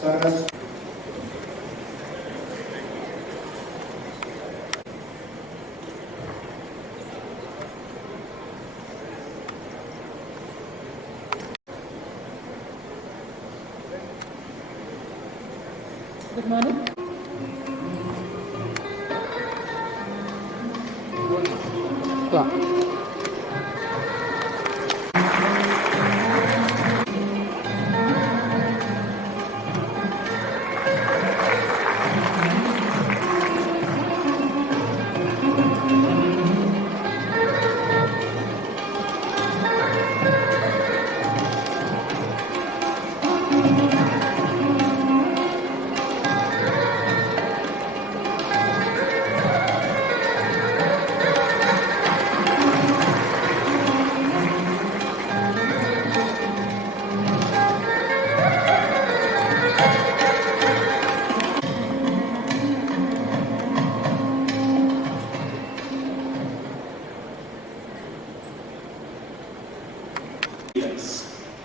Sir, good morning.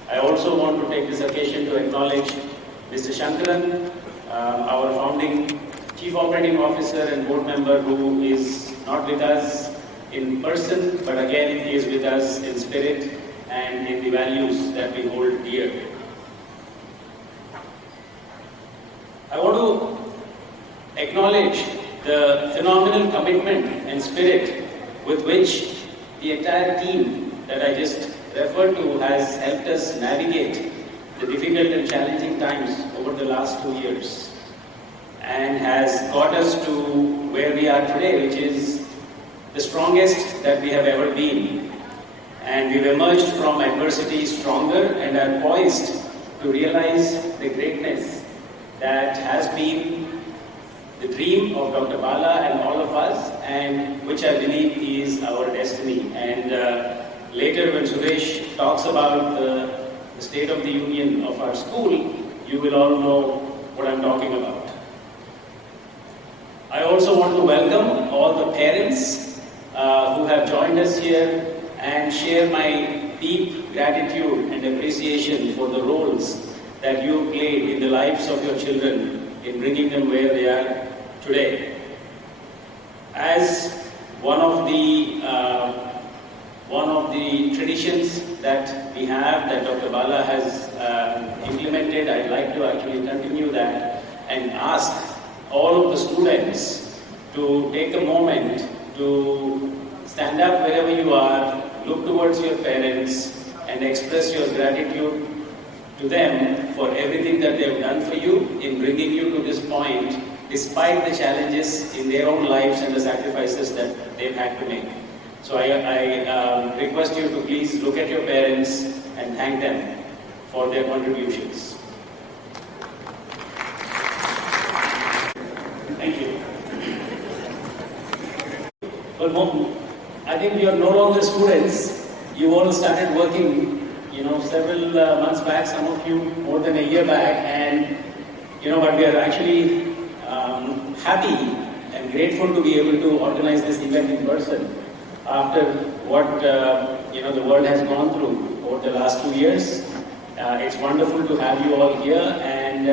I also want to take this occasion to acknowledge Mr. Shankaran, our founding Chief Operating Officer and board member, who is not with us in person, but again is with us in spirit and in the values that we hold dear. I want to acknowledge the phenomenal commitment and spirit with which the entire team that I just referred to has helped us navigate the difficult and challenging times over the last 2 years and has got us to where we are today, which is the strongest that we have ever been. And we've emerged from adversity stronger and are poised to realize the greatness that has been the dream of Dr. Bala and all of us, and which I believe is our destiny. And later, when Suresh talks about the state of the union of our school, you will all know what I'm talking about. I also want to welcome all the parents who have joined us here and share my deep gratitude and appreciation for the roles that you played in the lives of your children in bringing them where they are today. As one of the traditions that we have, that Dr. Bala has implemented, I'd like to actually continue that and ask all of the students to take a moment to stand up wherever you are, look towards your parents and express your gratitude to them for everything that they've done for you in bringing you to this point, despite the challenges in their own lives and the sacrifices that they've had to make. So I request you to please look at your parents and thank them for their contributions. Thank you. Well, I think you are no longer students. You all started working, several months back, some of you more than a year back, and but we are actually happy and grateful to be able to organize this event in person after what the world has gone through over the last 2 years. It's wonderful to have you all here, and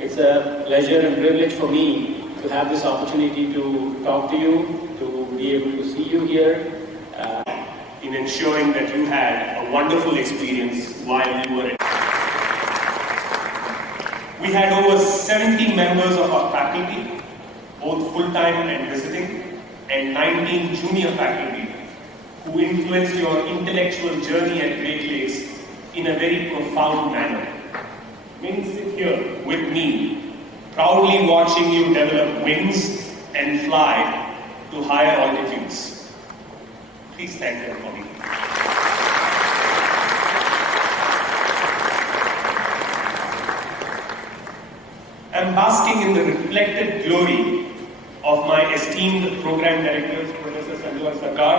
it's a pleasure and privilege for me to have this opportunity to talk to you, to be able to see you here. In ensuring that you had a wonderful experience while you were at. We had over 70 members of our faculty, both full-time and visiting, and 19 junior faculty who influenced your intellectual journey at Great Lakes in a very profound manner. Many sit here with me, proudly watching you develop wings and fly to higher altitudes. Please thank them for me. I'm basking in the reflected glory of my esteemed program director, Professor Sanjay Sarkar,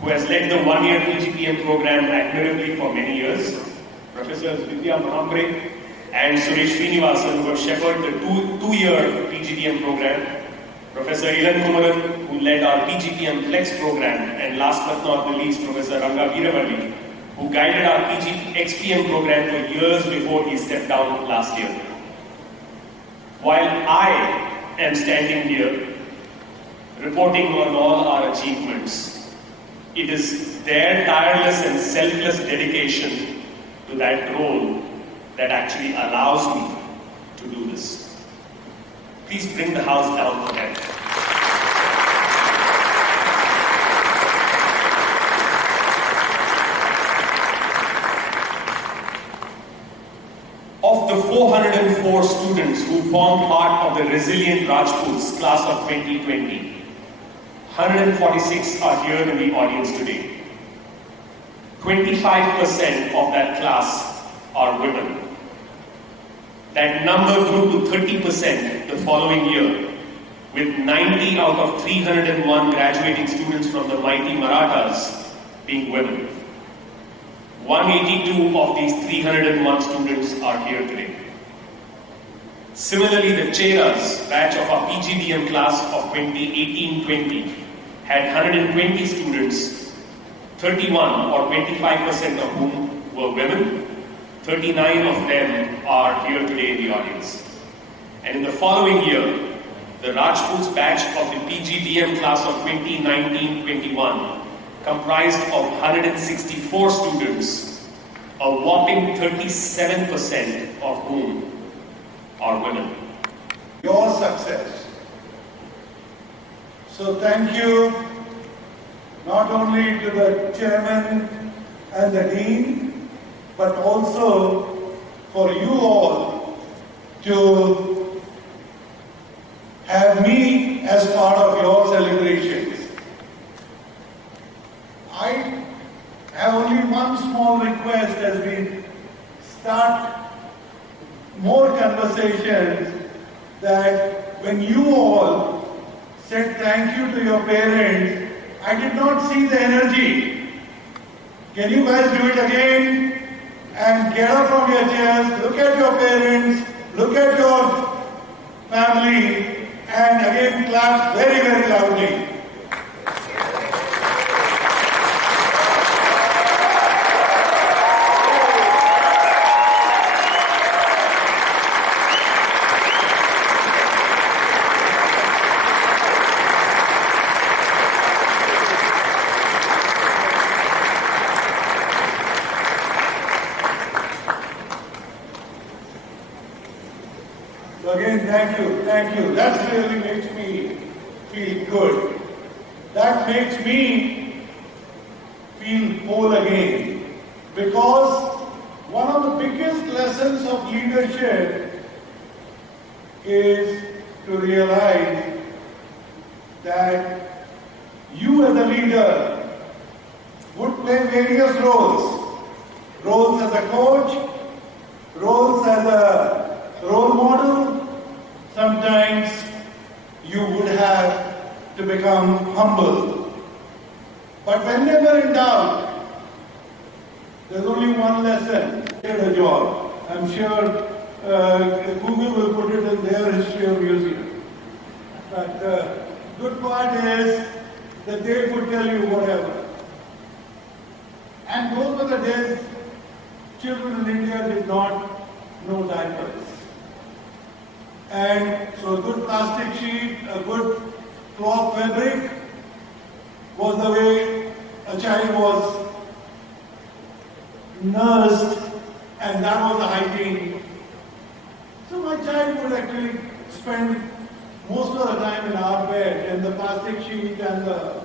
who has led the one-year PGPM program admirably for many years, Professors Vidya Mahambre and Suresh Srinivasan, who have shepherded the two-year PGPM program, Professor Ilan Kumaran, who led our PGPM Flex program, and last but not the least, Professor Ranga Veeravalli, who guided our XPM program for years before he stepped down last year. while I am standing here reporting on all our achievements, it is their tireless and selfless dedication to that role that actually allows me to do this. Please bring the house down for them. Of the 404 students who formed part of the Resilient Rajputs class of 2020, 146 are here in the audience today. 25% of that class are women. That number grew to 30% the following year, with 90 out of 301 graduating students from the mighty Marathas being women. 182 of these 301 students are here today. Similarly, the Cheras batch of our PGDM class of 2018-20 had 120 students, 31 or 25% of whom were women. 39 of them are here today in the audience. And in the following year, the Rajputs batch of the PGDM class of 2019-21 comprised of 164 students, a whopping 37% of whom are women. Your success. So thank you not only to the chairman and the dean, but also for you all to have me as part of your celebrations. I have only one small request as we start more conversations, that when you all said thank you to your parents, I did not see the energy. Can you guys do it again? And get up from your chairs, look at your parents, look at your family, and again clap very, very loudly. So again, thank you. That really makes me feel good. That makes me feel whole again. Because one of the biggest lessons of leadership is to realize that you as a leader would play various roles. Roles as a coach, roles as a role model. Sometimes you would have to become humble. But whenever in doubt, there's only one lesson. Get a job. I'm sure Google will put it in their history of museum. But the good part is that they could tell you whatever. And those were the days children in India did not know diapers. And so a good plastic sheet, a good cloth fabric was the way a child was nursed, and that was the hygiene. So my child would actually spend most of the time in our bed, and the plastic sheet and the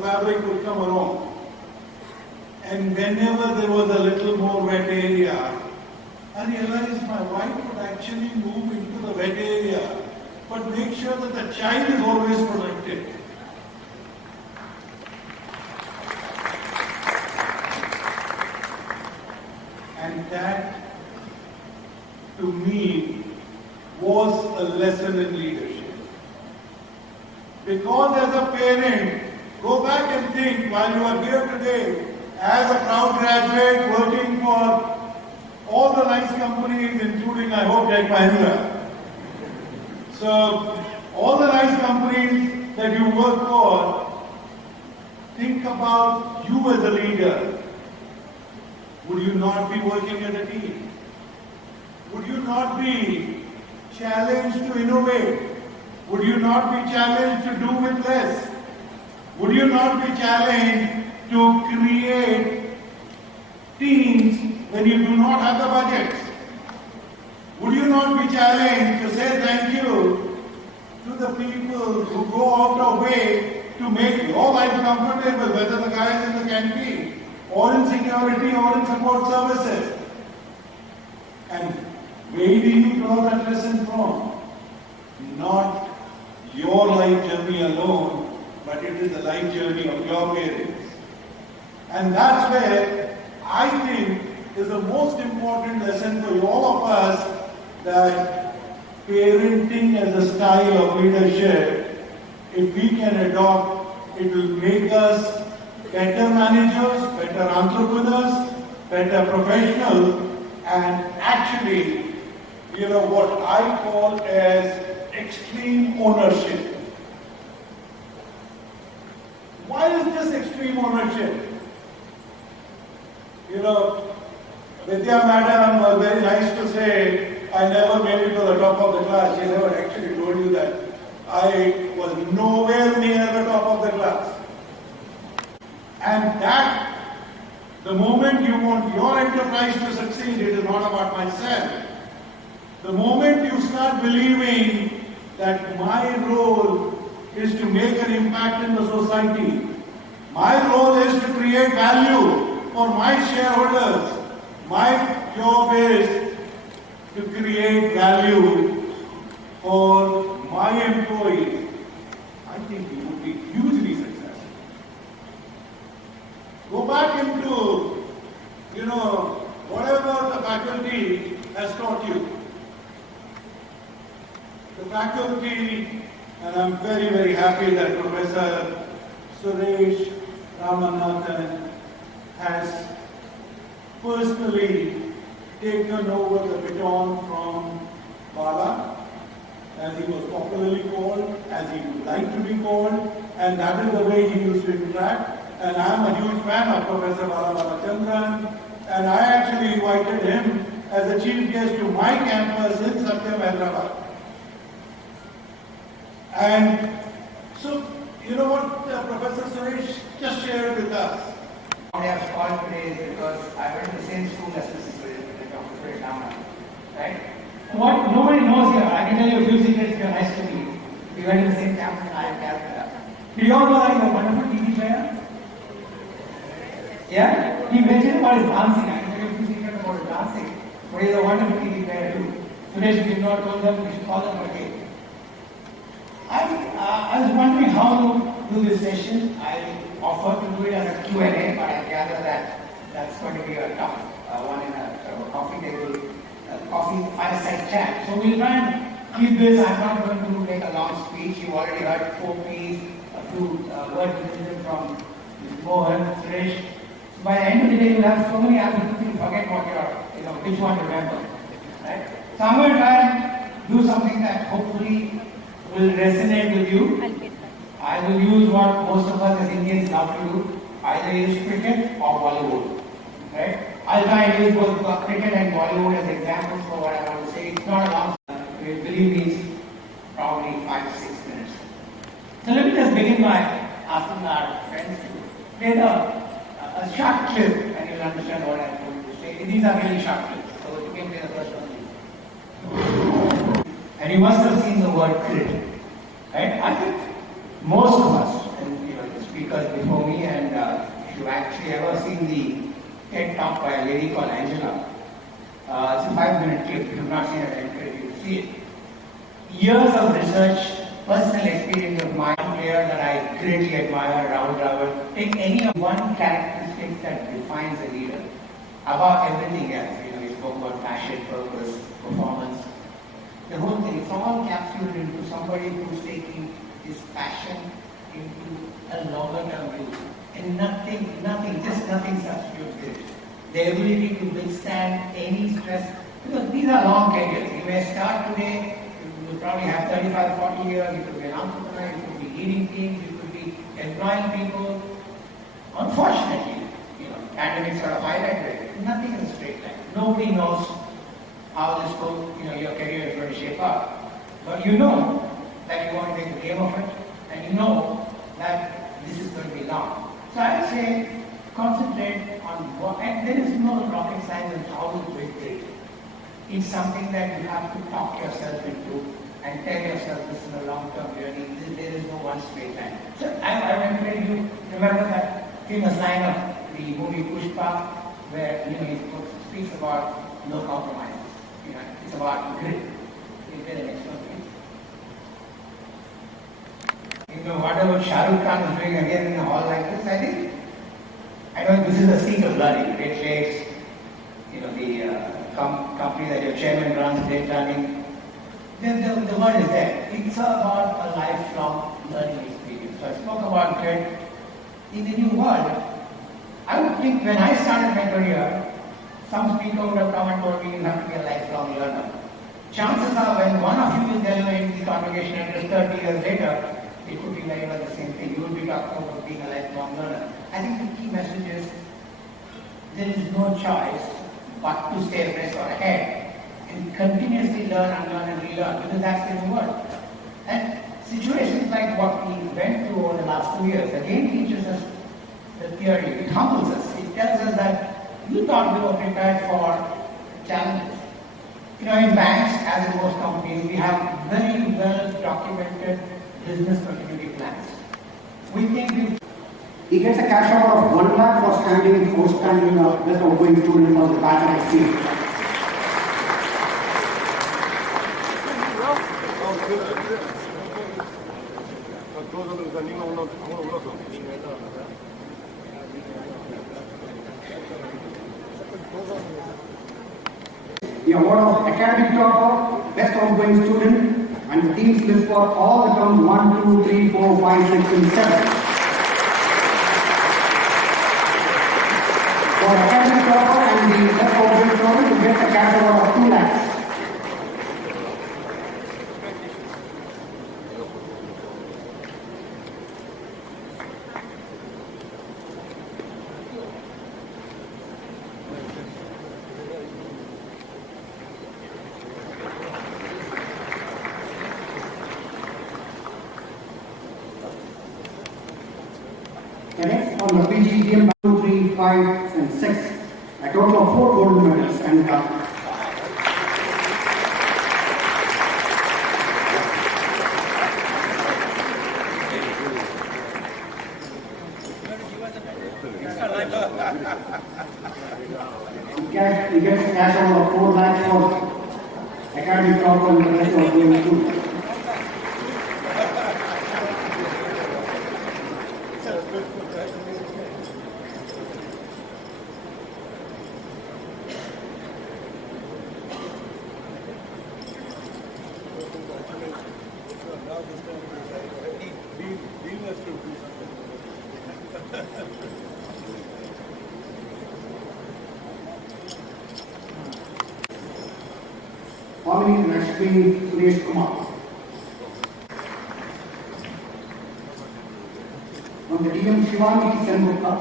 fabric would come along. And whenever there was a little more wet area, I realized my wife would actually move into the wet area, but make sure that the child is always protected. And that, to me, was a lesson in leadership. Because as a parent, go back and think while you are here today, as a proud graduate working for all the nice companies, including, I hope, like Mahindra. So, all the nice companies that you work for, think about you as a leader. Would you not be working as a team? Would you not be challenged to innovate? Would you not be challenged to do with less? Would you not be challenged to create teams when you do not have the budgets? Would you not be challenged to say thank you to the people who go out of way to make your life comfortable, whether the guys in the canteen, or in security, or in support services? And where do you draw that lesson from? Not your life journey alone, but it is the life journey of your parents. And that's where I think is the most important lesson for all of us, that parenting as a style of leadership, if we can adopt, it will make us better managers, better entrepreneurs, better professionals, and actually, what I call as extreme ownership. Why is this extreme ownership? Vidya madam was very nice to say, I never made it to the top of the class. She never actually told you that. I was nowhere near the top of the class. And that, the moment you want your enterprise to succeed, it is not about myself. The moment you start believing that my role is to make an impact in the society, my role is to create value for my shareholders, my job is to create value for my employees, I think we would be hugely successful. Go back into, whatever the faculty has taught you. The faculty, and I'm very, very happy that Professor Suresh Ramanathan has personally taken over the baton from Bala, as he was popularly called, as he would like to be called, and that is the way he used to interact. And I'm a huge fan of Professor Bala Balachandran, and I actually invited him as a chief guest to my campus in Satyam, Hyderabad. And so, you know what Professor Suresh just shared with us? I have called today is because I went to the same school as Mrs. Dr. Suresh Raman, right? What nobody knows here, I can tell you a few secrets here, nice to meet you. We went to the same campus and I am Calcutta. Did you all know that you're a wonderful TV player? Yeah? He mentioned about his dancing. I can tell you a few secrets about his dancing. But he's a wonderful TV player too. Today, if you did not call them, we should call them again. I was wondering how to do this session. I offered to do it as a Q&A, but I gather that that's going to be a tough one in a sort of a coffee table, coffee fireside chat. So we'll try and keep this. I'm not going to make a long speech. You already heard 4 P's, 2 words from Mohan, Suresh. So by the end of the day, you'll have so many applicants, you forget what which one to remember. Right? So I'm going to try and do something that hopefully will resonate with you. I will use what most of us as Indians love to do, either use cricket or Bollywood. Right? I'll try and use both cricket and Bollywood as examples for what I want to say. It's not a long speech. Believe me, it's probably 5 to 6 minutes. So let me just begin by asking our friends to play a short clip and you'll understand what I'm going to say. These are really short clips, so you can play the first one. And you must have seen the word crit. Right? I think most of us, and the speakers before me, and if you've actually ever seen the TED Talk by a lady called Angela, it's a 5-minute clip. If you've not seen it, I encourage you to see it. Years of research, personal experience of mine, player that I greatly admire, Rahul Dravid. Take any of one characteristic that defines a leader above everything else. He spoke about passion, purpose, performance. The whole thing, it's all capsulated into somebody who's taking his passion into a longer term view. And nothing substitutes this. The ability to withstand any stress, because these are long careers. You may start today, you will probably have 35, 40 years, you could be an entrepreneur, you could be leading teams, you could be employing people. Unfortunately, pandemic sort of highlighted it. Nothing is a straight line. Nobody knows how this whole, your career is going to shape up. But you know that you want to make a game of it, and you know that this is going to be long. So I'd say concentrate on what, and there is no rocket science in how you build it. It's something that you have to talk yourself into and tell yourself this is a long-term journey. There is no one straight line. So I you remember that famous line of the movie Pushpa, where he speaks about no compromises. It's about grit. Is there an extra thing? Whatever Shah Rukh Khan is doing again in a hall like this, I know this is a seat of learning. Great Lakes, the company that your chairman runs, Great Learning. The word is there. It's about a lifelong learning experience. So I spoke about grit. In the new world, I would think when I started my career, some speaker would have come and told me you have to be a lifelong learner. Chances are when one of you is there in the congregation and just 30 years later, it could be very well the same thing. You would be talking about being a lifelong learner. I think the key message is there is no choice but to stay abreast or ahead and continuously learn and learn and relearn, because that's the new world. And situations like what we went through over the last 2 years again teaches us the theory. It humbles us. It tells us that you thought we were prepared for challenges. In banks, as in most companies, we have very well documented business continuity plans. We think he gets a cash award of 1 lakh for standing outstanding best outgoing student for the batch of experience. The award of academic topper, best outgoing student, and the team's list for all the terms 1, 2, 3, 4, 5, 6, and 7. For academic topper and the best outgoing student to get a cash award of 2 lakhs. The next on the PGDM 2, 3, 5, and 6, a total of 4 gold medals and he gets a cash out of 4 lakhs for academic topper and the rest of going students. Following Rashmi Suresh Kumar. From the DM Shivani Sengupta.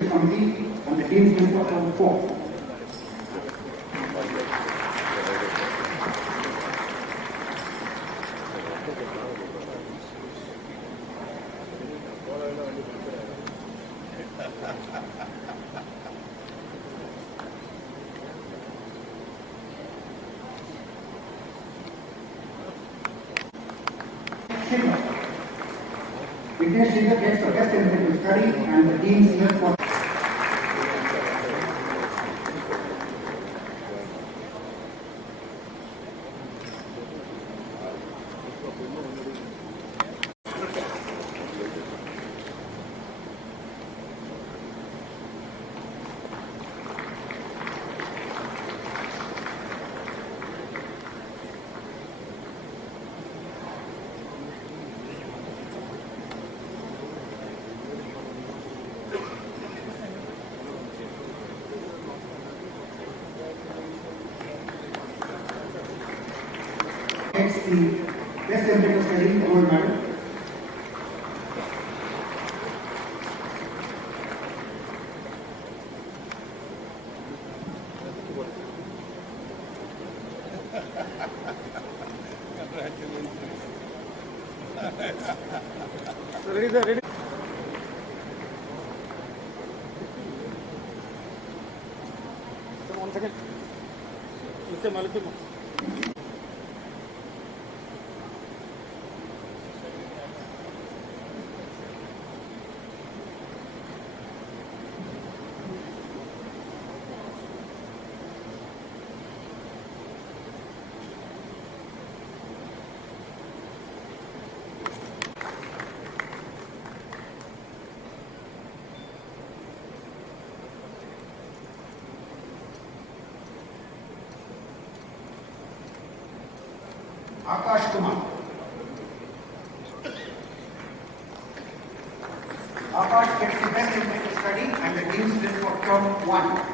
Committee and the team's member from 4. Vignesh Shiva gets the best in study and the team's list for the Best empirical study, gold medal. Akash Kumar. Akash gets the best empirical study and the team's list for term 1.